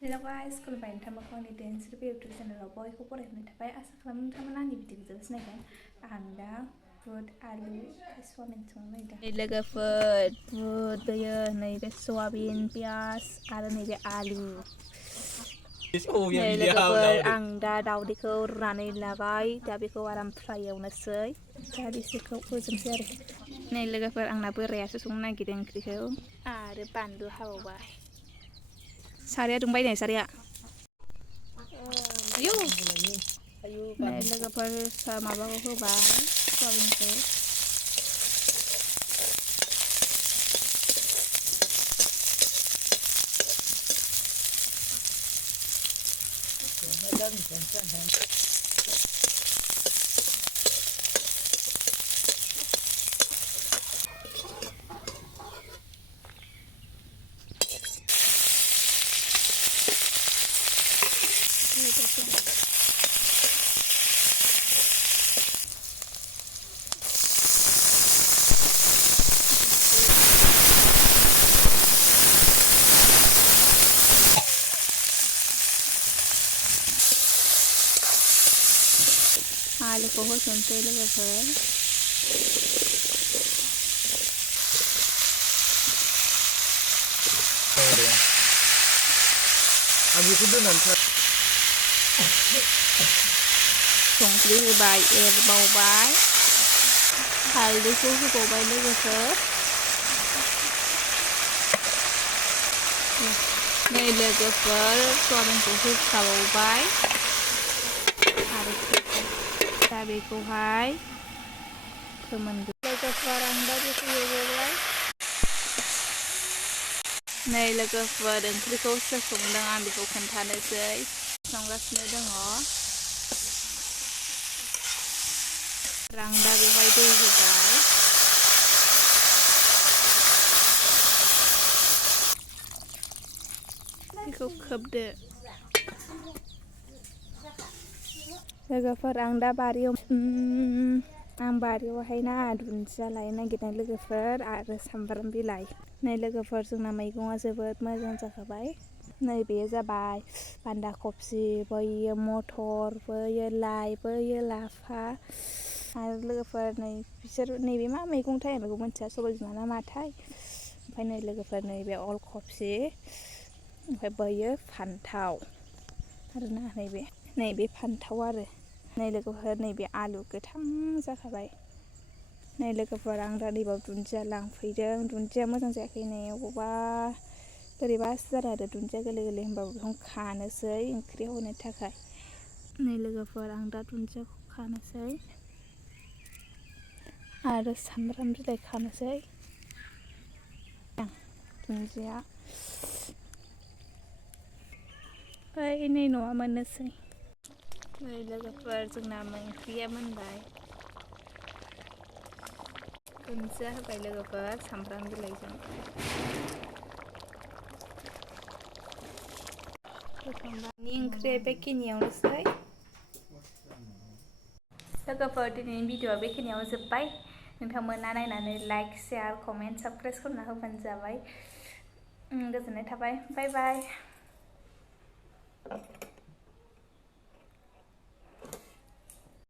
Hello guys, खुलुमबाय नोंथांमोनखौ आंनि dance YouTube चेनेलाव बयखौबो बरायनो थाखाय आसा खालामो नोंथांमोना आंनि भिडिअखौ जोबोद सिनायगोन। आं दा बुट आलु सयाबिन संनो नागिरदों। लोगोफोर बुट होयो, नैबे सयाबिन पियाज आरो नैबे आलु। लोगोफोर आं दा दावदैखौ रुनानै लाबाय, दा बेखौ आराम फ्राय एवनोसै। दा बिसोरखौ होजोबनोसै आरो। नै लोगोफोर आंना बोरायासो संनो नागिरदों ओंख्रिखौ आरो बानलु हाबावबाय। साराया दुंबाय नै साराया। नै लोगोफोर माबाखौ होबाय सयाबिनखौ। आलुखौ होसनसै लोगोफोर। संख्रि होबाय, एरबावबाय, हालदैखौ होबावबाय लोगोफोर। नै लोगोफोर सयाबिनखौ होखाबावबाय आरो दा बेखौहाय फोमोनगोन लोगोफोर। आं दा बेखौ एवबावबाय। नै लोगोफोर ओंख्रिखौ सोर संदों आं बेखौ खोन्थानोसै। संगासिनो दङ। आं दा बेवहाय दै होबाय। बेखौ खोबदो। लोगोफोर आं दा बारियावहाय ना दुन्दिया लायनो नागिरदों लोगोफोर आरो सामब्राम बिलाइ। नै लोगोफोर जोंना मैगंआ जोबोद मोजां जाखाबाय। नै बेयो जाबाय बान्दा कफि, बैयो मटर, बैयो लाइ, बैयो लाफा आरो लोगोफोर नै बिसोर नैबे मा मैगंथाय आं बेखौ मिन्थिया, सबाय बिमा ना माथाय। ओमफ्राय नै लोगोफोर नैबे अल कफि, ओमफ्राय बैयो फान्थाव आरोना नैबे फान्थाव आरो। नै लोगोफोर नैबे आलु गोथां जाखाबाय। नै लोगोफोर आं दा नैबाव दुन्दिया लांफैदों। दुन्दिया मोजां जायाखै नै अबावबा बोरैबासो जादों आरो दुन्दिया गोरलै गोरलै। होनबाबो बेखौनो खानोसै ओंख्रियाव होनो थाखाय। नै लोगोफोर आं दा दुन्दियाखौ खानोसै आरो सामब्राम बिलाइ खानोसै। दुन्दिया ओइ नै न'आ मोननोसै। नै लोगोफोर जोंना ओंख्रिया मोनबाय। दुन्दिया होबाय लोगोफोर सामब्राम बिलाइजों। होखांबाय ओंख्रिया बेखिनियावनोसै। लोगोफोर दिनैनि भिडिअआ बेखिनियाव जोब्बाय। नोंथांमोना नायनानै लाइक, शेयार, कमेन्ट, साबस्क्राइब खालामना होबानो जाबाय। गोजोननाय थाबाय। बाय बाय।